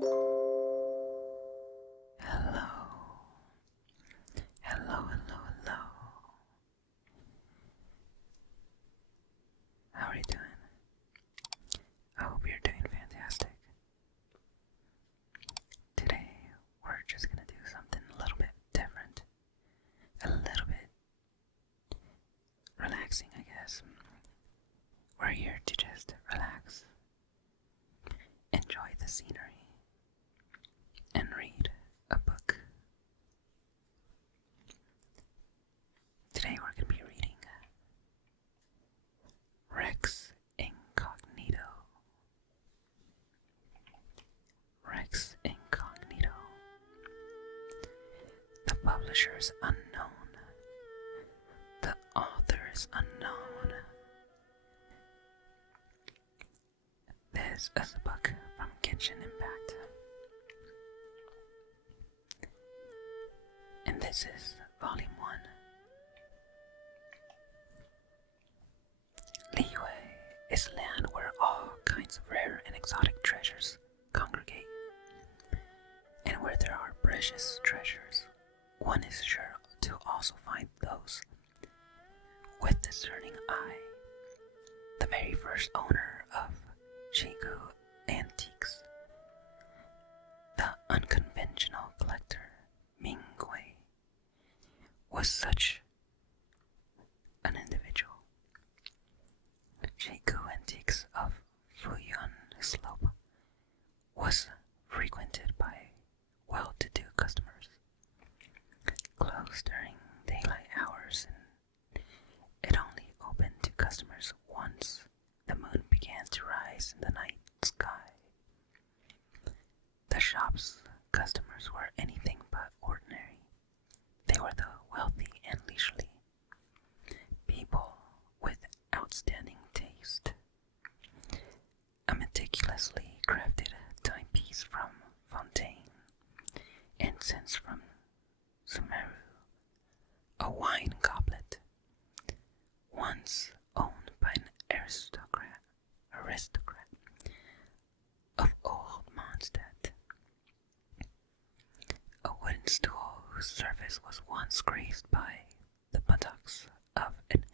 Hello. Hello, hello, hello. How are you doing? I hope you're doing fantastic. Today, we're just gonna do something a little bit different. A little bit relaxing, I guess. We're here to just relax, enjoy the scenery, and read a book. Today we're going to be reading Rex Incognito. Rex Incognito. The publisher is unknown. The author is unknown. This is a book from Genshin Impact. And this is Volume 1. Liyue is land where all kinds of rare and exotic treasures congregate. And where there are precious treasures, one is sure to also find those with discerning eye. The very first owner of Shigu Antiques, the unconventional collector Mingwei, was such an individual. Shigu Antiques of Fuyun Slope was frequented by well-to-do customers. Closed during daylight hours, and it only opened to customers once the moon began to rise in the night sky. The shop's customers were anything but ordinary. They were the wealthy and leisurely, people with outstanding taste. A meticulously crafted timepiece from Fontaine, incense from Sumeru, a wine goblet, once owned by an aristocrat of old Mondstadt, a wooden stool whose surface was once graced by the buttocks of an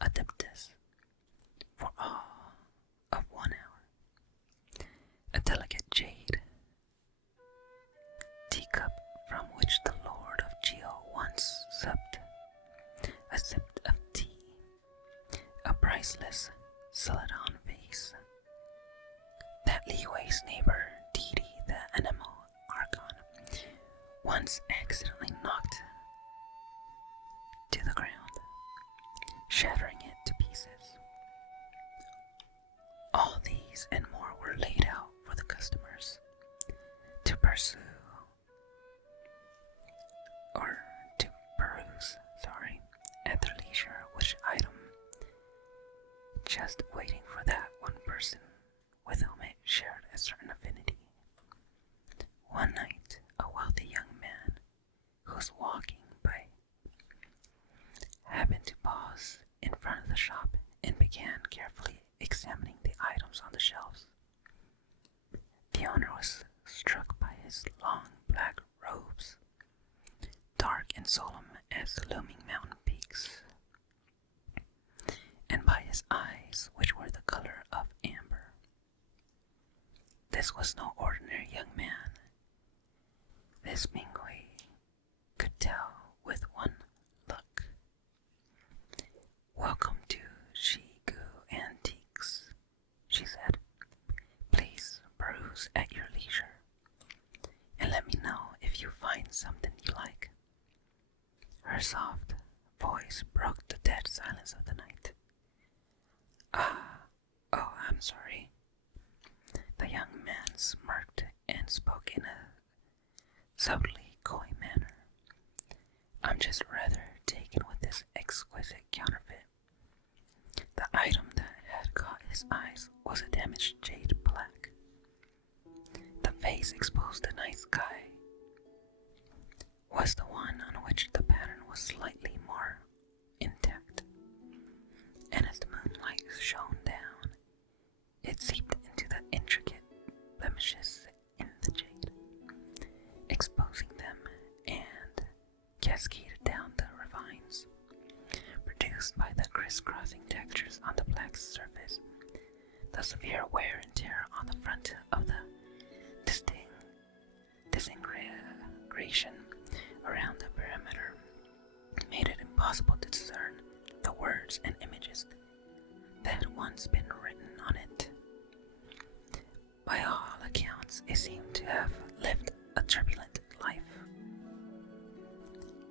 adeptus for all of 1 hour, a delicate jade teacup from which the Lord of Geo once supped a sip of tea, a priceless celadon vase that Liyue's neighbor, Didi the Animal Archon, once accidentally knocked to the ground, shattering it to pieces. All these and more were laid out for the customers to pursue, or to peruse, at their leisure, which item, just waiting for that one person with whom it shared a certain affinity. One night, a wealthy young man who was walking by happened to pause in front of the shop and began carefully examining the items on the shelves. The owner was struck by his long black robes, dark and solemn as the looming mountain peaks, and by his eyes, which were the color of amber. This was no ordinary young man. This Mingwei could tell with one look. "Welcome to Shigu Antiques," she said. "Please peruse at your leisure, and let me know if you find something you like." Her soft voice broke the dead silence of the night. I'm sorry." The young man smirked and spoke in a subtly coy manner. "I'm just rather taken with this exquisite counterfeit." The item that had caught his eyes was a damaged Jade Black. The face exposed the night sky was the one on which the pattern was slightly more intact, and as the moonlight shone down, it seeped into the intricate blemishes in the severe wear and tear on the front of the disintegration around the perimeter made it impossible to discern the words and images that had once been written on it. By all accounts, it seemed to have lived a turbulent life.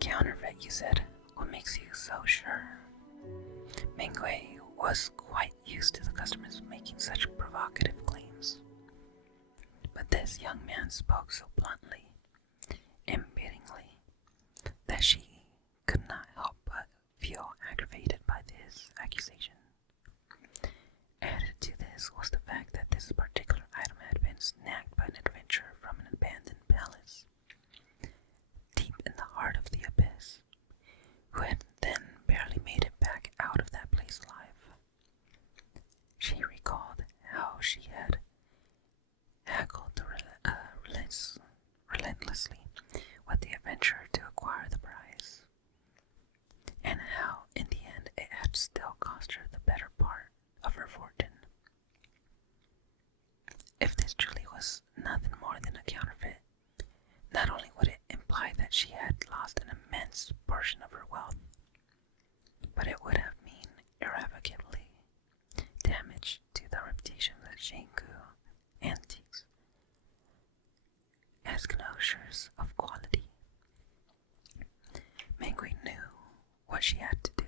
Counterfeit, you said. What makes you so sure? miHoYo was quite used to the customers making such provocative claims. But this young man spoke so bluntly and bitingly that she could not help but feel aggravated by this accusation. Added to this was the fact that this particular item had been snagged by an adventurer from an abandoned palace, deep in the heart of the abyss, who had then barely made it back out of that place alive. She recalled how she had haggled relentlessly with the adventurer to acquire the prize, and how in the end it had still cost her the better part of her fortune. If this truly was nothing more than a counterfeit, not only would it imply that she had lost an immense portion of her wealth, but it would have mean irrevocably damage to the reputation of the Shinku antiques as connoisseurs of quality. miHoYo knew what she had to do.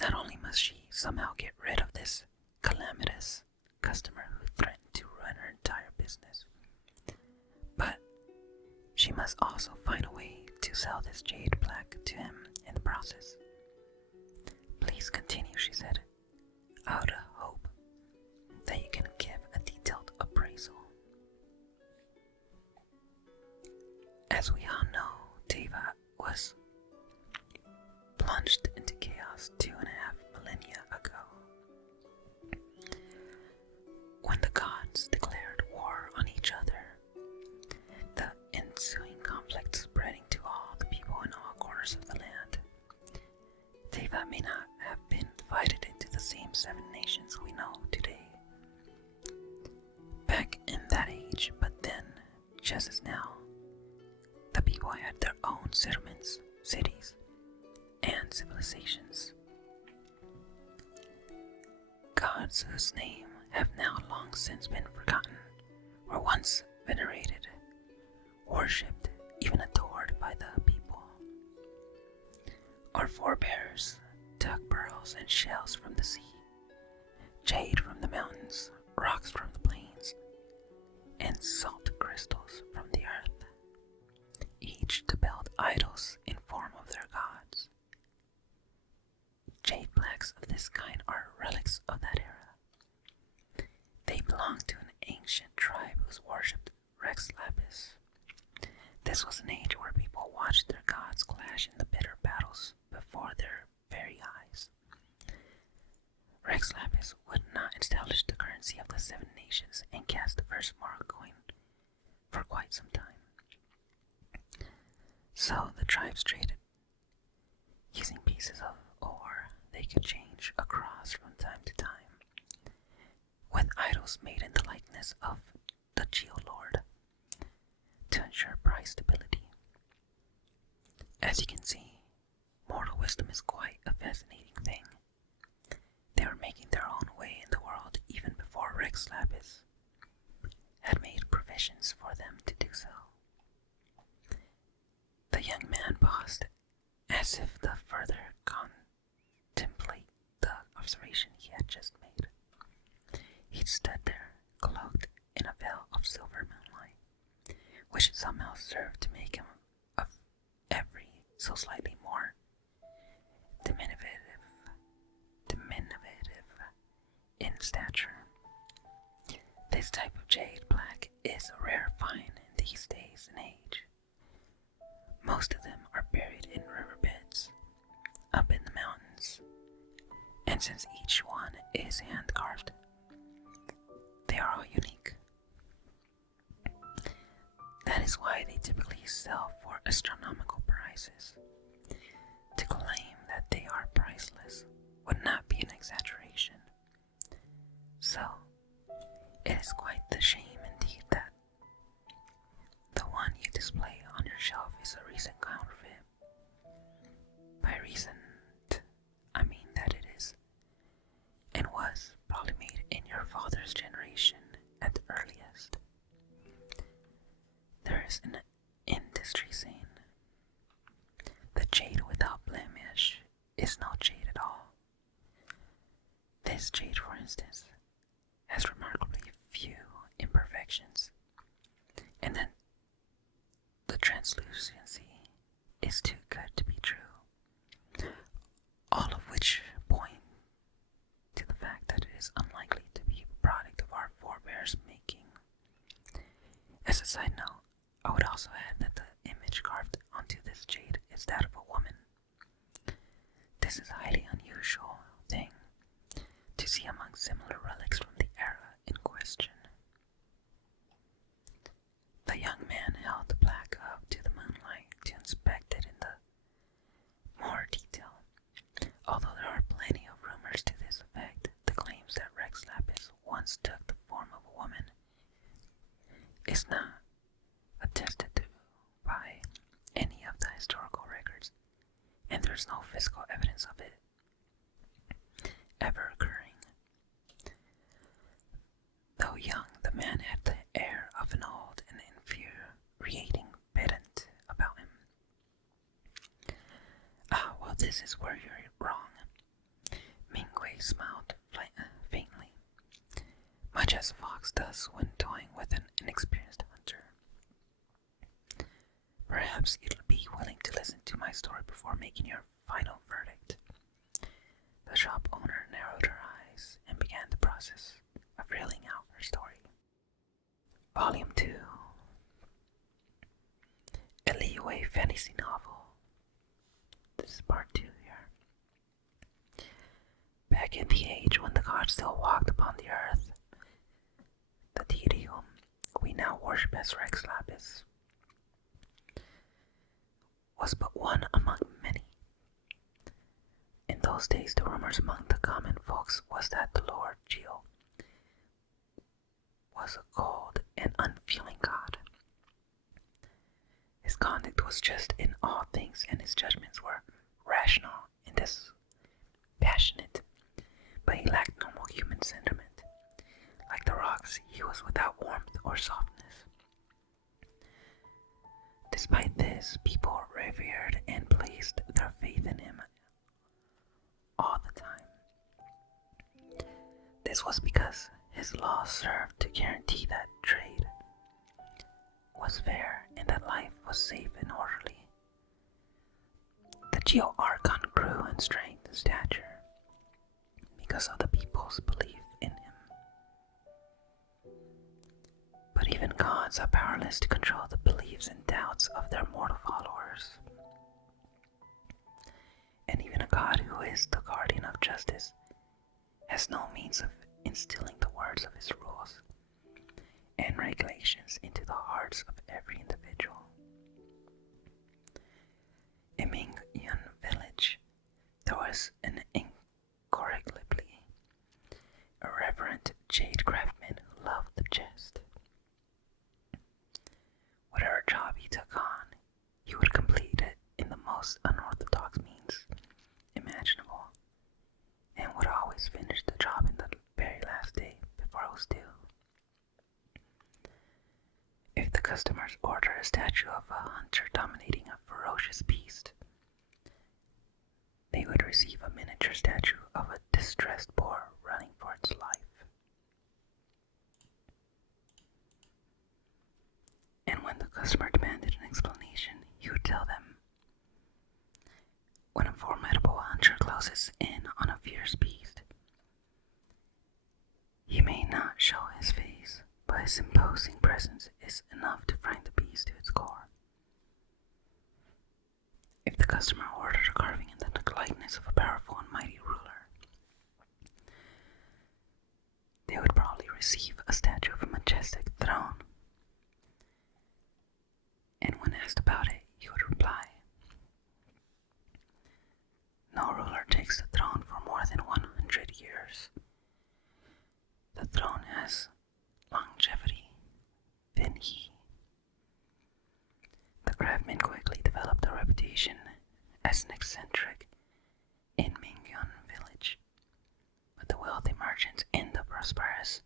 Not only must she somehow get rid of this calamitous customer who threatened to ruin her entire business, but she must also find a way to sell this Jade Black to him in the process. Please continue, she said. I would hope that you can give a detailed appraisal. As we all know, Teyvat was plunged into chaos 2.5 millennia ago, when the gods declared war on each other, the ensuing conflict spreading to all the people in all corners of the land. Teyvat may not have been divided into the same 7 nations we know today, back in that age, but then, just as now, the people had their own settlements, cities, and civilizations. Gods whose name have now long since been forgotten were once venerated, worshipped, even adored by the people. Our forebears dug pearls and shells from the sea, jade from the mountains, rocks from the plains, and salt crystals from the earth, each to build idols in form of their gods. Jade Blacks of this kind are relics of that era. They belong to an ancient tribe who worshipped Rex Lapis. This was an age where people watched their gods clash in the bitter battles before their very eyes. Rex Lapis would not establish the currency of the 7 nations and cast the first moral coin for quite some time. So the tribes traded, using pieces of ore they could change across from time to time, with idols made in the likeness of the Geolord, to ensure price stability. As you can see, mortal wisdom is quite a fascinating thing. They were making their own way in the world even before Rex Lapis had made provisions for them to do so. The young man paused, as if to further contemplate the observation he had just made. He stood there, cloaked in a veil of silver moonlight, which somehow served to make him of every so slightly more diminutive in stature. This type of Jade Black is a rare find in these days and age. Most of them are buried in riverbeds, up in the mountains, and since each one is hand-carved, they are all unique. That is why they typically sell for astronomical prices. To claim that they are priceless would not be an exaggeration. So, it is quite the shame indeed that the one you display on your shelf is a recent counterfeit. By recent, I mean that it is and was probably made in your father's generation at the earliest. There is an industry saying, the jade without blemish is no jade at all. This jade, for instance, has remarkably few imperfections, and then the translucency is too good to be true, all of which point to the fact that it is unlikely to be a product of our forebears' making. As a side note, I would also add that the image carved onto this jade is that of a woman. This is a highly unusual thing to see among similar relics from the era in question. The young man held the plaque up to the moonlight to inspect it in the more detail. Although there are plenty of rumors to this effect, the claims that Rex Lapis once took the form of a woman is not attested to by any of the historical records, and there's no physical evidence of it ever occurring. Though young, the man had the air of an old and infuriating pedant about him. Well, this is where you're wrong. Mingwei smiled faintly, much as a fox does when toying with an inexperienced hunter. Perhaps you'll be willing to listen to my story before making your final verdict. The shop owner narrowed her eyes and began the process of reeling out her story. Volume 2. A Liyue fantasy novel. This is part 2 here. Back in the age when the gods still walked upon the earth, the deity whom we now worship as Rex Lapis was but one among many. In those days, the rumors among the common folks was that the Lord Geo was a cold and unfeeling god. His conduct was just in all things, and his judgments were rational and dispassionate, but he lacked normal human sentiment. Like the rocks, he was without warmth or softness. Despite this, people revered and placed their faith in him all the time. This was because his law served to guarantee that trade was fair and that life was safe and orderly. The Geo Archon grew in strength and stature because of the people's belief in him. But even gods are powerless to control the beliefs and doubts of their mortal followers. And even a god who is the guardian of justice has no means of instilling the words of his rules and regulations into the hearts of every individual. In Mingyun village, there was an incorrigibly irreverent jade craftsman who loved the jest. Whatever job he took on, he would complete it in the most unorthodox means imaginable, and would always finish the job in the very last day before it was due. If the customers order a statue of a hunter dominating a ferocious beast, they would receive a miniature statue of a distressed boar running for its life. And when the customer demanded an explanation, he would tell them, when a formidable hunter closes in on a fierce beast, he may not show his face, but his imposing presence is enough to frighten the beast to its core. If the customer ordered a carving in the likeness of a powerful and mighty ruler, they would probably receive a statue of a majestic throne. And when asked about it, he would reply, "No ruler takes the throne for more than 100 years. The throne has longevity than he. The craftsman quickly developed a reputation as an eccentric in Mingyon village, but the wealthy merchants in the prosperous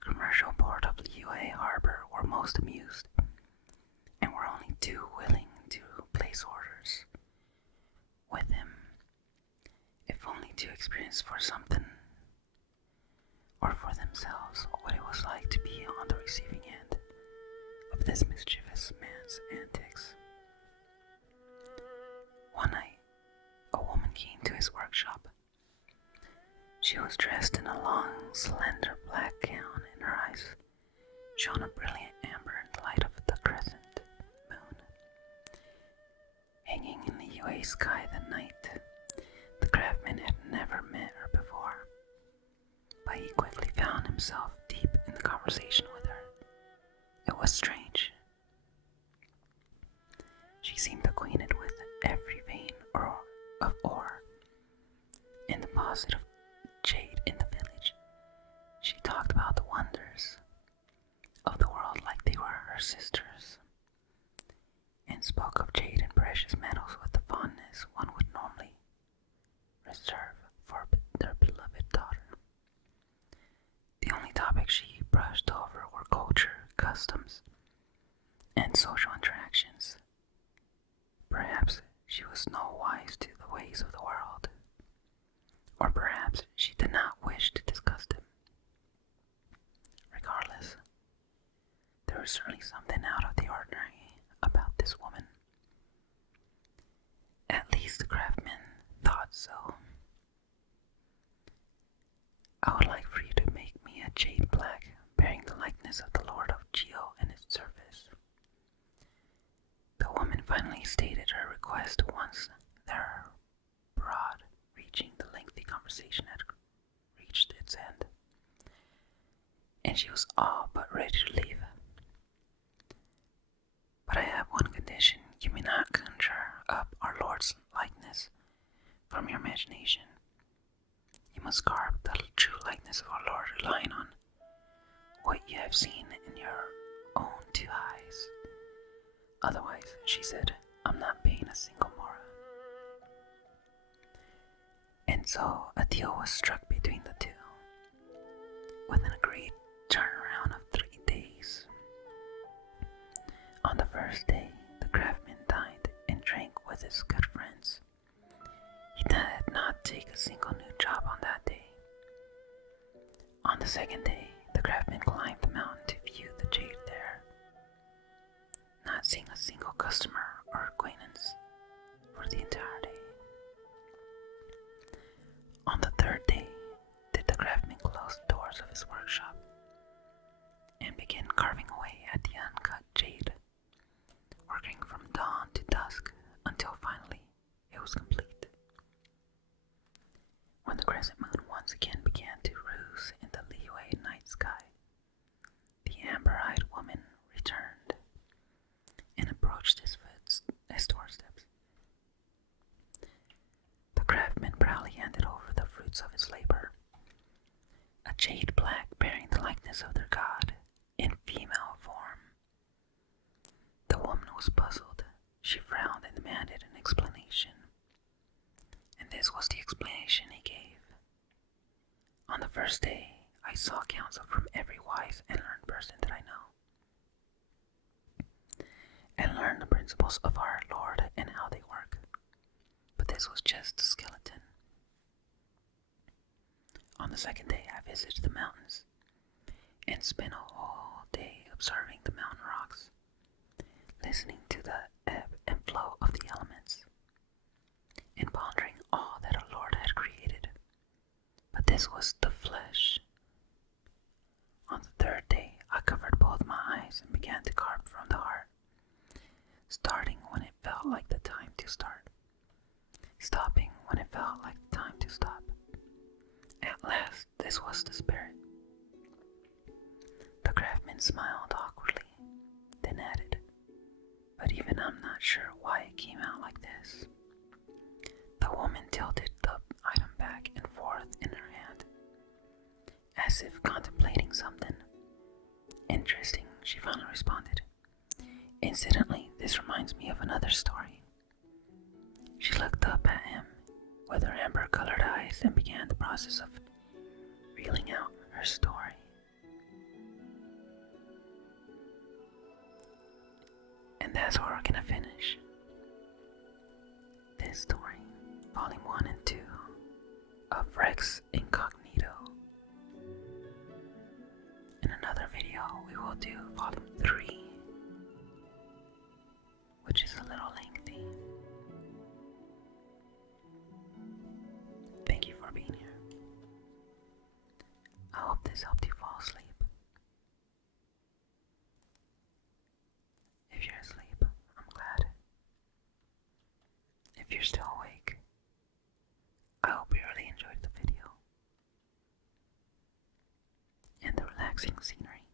commercial port of Liyue Harbor were most amused, and were only too willing to place orders with him, if only to experience for something or for themselves what it was like to be on the receiving end of this mischievous man's antics. One night, a woman came to his workshop. She was dressed in a long, slender black gown, and her eyes shone a brilliant amber in the light of the crescent moon. Hanging in the UA sky that night, the craftsman had never met her before, but he quickly found himself deep in the conversation with her. It was strange. She seemed acquainted with every vein of ore and deposit of jade in the village. She talked about the wonders of the world like they were her sisters, and spoke of jade and precious metals with the fondness one would normally reserve for their beloved daughter. The only topics she brushed over were culture, customs, and social interactions. Perhaps she was no wise to the ways of the world, or perhaps she did not wish to discuss them. Regardless, there was certainly something out of the ordinary about this woman. At least the craftsman thought so. I would like for you to make me a Jade Black bearing the likeness of the Lord of Geo and its surface. The woman finally stated her request once their broad-reaching the lengthy conversation had reached its end, and she was all but ready to leave. But I have one condition. You may not conjure up our Lord's likeness from your imagination. You must carve the true likeness of our Lord, relying on what you have seen in your own two eyes. Otherwise, she said, I'm not paying a single mora. And so a deal was struck between the two, with an agreed turnaround of 3 days. On the first day, the craftsman dined and drank with his good friends. He did not take a single new job on that day. On the second day, the craftsman climbed the mountain to view the jade there, not seeing a single customer or acquaintance for the entire day. On the third day, did the craftsman close the doors of his workshop and begin carving away at the uncut jade, working from dawn to dusk until finally it was complete. When the crescent moon once again began to ruse in the Liyue night sky, the amber-eyed woman returned and approached his doorsteps. The craftsman proudly handed over the fruits of his labor, a Jade Black bearing the likeness of their god in female form. The woman was puzzled. She frowned and demanded an explanation. And this was the explanation he gave. On the first day, I sought counsel from every wise and learned person that I know, and learned the principles of our Lord and how they work. But this was just a skeleton. On the second day, I visited the mountains and spent a whole day observing the mountain rocks, listening to the ebb and flow of the elements, and pondering all that our Lord had created. But this was the flesh. On the third day, I covered both my eyes and began to carve from the heart, starting when it felt like the time to start, stopping when it felt like the time to stop. At last, this was the spirit. The craftsman smiled awkwardly, then added, but even I'm not sure why it came out like this. The woman tilted the item back and forth in her hand, as if contemplating something interesting, she finally responded. Incidentally, this reminds me of another story. She looked up at him with her amber-colored eyes and began the process of reeling out her story. And that's where we're gonna finish this story, Volume 1 and 2 of Rex Incognito. In another video, we will do Volume 3, which is a little lengthy. Thank you for being here. I hope this helped you fall asleep. If you're asleep, I'm glad. If you're still awake, I hope you really enjoyed the video and the relaxing scenery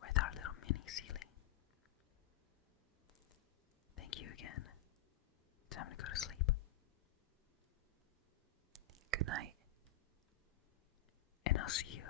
with our little mini ceiling. Thank you again. Time to go to sleep. Good night, and I'll see you